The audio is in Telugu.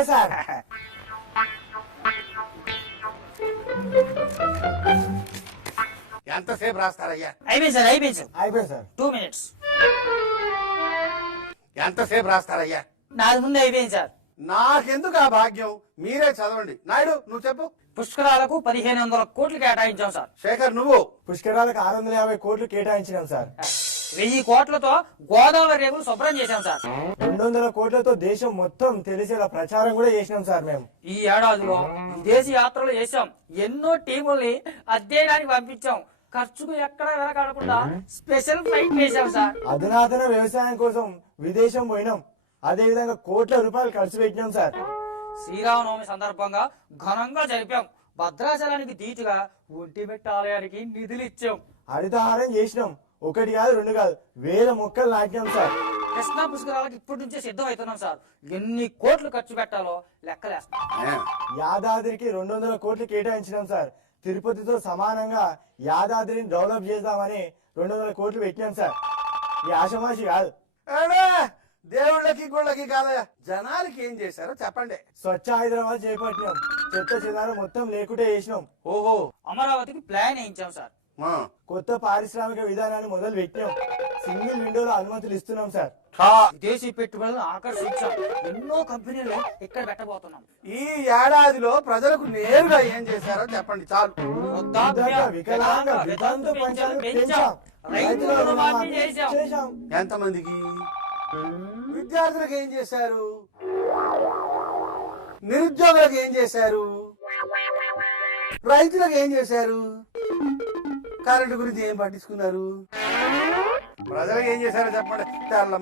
సరే సార్. ఎంతసేపు రాస్తారయ్యా? అయిపోయింది సార్, అయిపోయింది సార్. అయిపోయింది సార్. 2 minutes. ఎంతసేపు రాస్తారయ్యా? నాది ముందు అయిపోయింది సార్. నాకెందుకు ఆ భాగ్యం? మీరే చదవండి. నాయుడు నువ్వు చెప్పు. పుష్కరాలకు 1500 కోట్లు కేటాయించాం సార్. శేఖర్ నువ్వు. పుష్కరాలకు 650 కోట్లు కేటాయించినాం సార్. 1000 కోట్లతో గోదావరి రేవులు శుభ్రం చేశాం సార్. 200 కోట్లతో దేశం మొత్తం తెలిసేలా ప్రచారం కూడా చేసినాం సార్ మేము. ఈ ఏడాదిలో విదేశీ యాత్రలు చేశాం. ఎన్నో టీముల్ని అధ్యయనానికి పంపించాం. ఖర్చుకు ఎక్కడా వెనకాడకుండా స్పెషల్ ఫ్లైట్ వేశాం సార్. అధునాతన వ్యవసాయం కోసం విదేశం పోయినాం. అదే విధంగా కోట్ల రూపాయలు ఖర్చు పెట్టినాం సార్. శ్రీరామనవమి సందర్భంగా ఘనంగా జరిపాం. భద్రాచలానికి ధీటుగా ఒంటిమిట్ట ఆలయానికి నిధులు ఇచ్చాం. హరితహారం చేసినాం. 1 కాదు 2 కాదు 1000 మొక్కలు నాటినాం సార్. కృష్ణా పుష్కరాలకు ఇప్పటి నుంచే సిద్ధం అవుతున్నాం సార్. ఎన్ని కోట్లు ఖర్చు పెట్టాలో లెక్కలేస్తాం. యాదాద్రికి 200 కోట్లు కేటాయించినాం సార్. తిరుపతితో సమానంగా యాదాద్రిని డెవలప్ చేద్దామని 200 కోట్లు పెట్టినాం సార్. ఈ ఆషమాషి కాదు. ఏడే, దేవుళ్ళకి గుళ్ళకి కాదయ్యా, జనాలకి ఏం చేశారో చెప్పండి. స్వచ్ఛ హైదరాబాద్ చేపట్టినాం. చెత్త చెదారం మొత్తం లేకుంటే చేసినాం. ఓహో. అమరావతికి ప్లాన్ వేయించాం సార్. ఆ. కొత్త పారిశ్రామిక విధానాన్ని మొదలు పెట్టినాం. సింగిల్ విండోలో అనుమతులు ఇస్తున్నాం సార్. విదేశీ పెట్టుబడులను ఆకర్షించాం. ఎన్నో కంపెనీలు ఇక్కడ పెట్టబోతున్నాం. ఈ ఏడాదిలో ప్రజలకు నేరుగా ఏం చేశారో చెప్పండి చాలు. వృద్ధాప్య, వికలాంగ వితంతు పెన్షన్లు పెంచాం. రైతుల రుణమాఫీ చేశాం. చేశాం. ఎంతమందికి? విద్యార్థులకు ఏం చేశారు? నిరుద్యోగులకు ఏం చేశారు? రైతులకు ఏం చేశారు? కరెంటు గురించి ఏం పట్టించుకున్నారు? ప్రజలకు ఏం చేశారో చెప్పండి. తెల్ల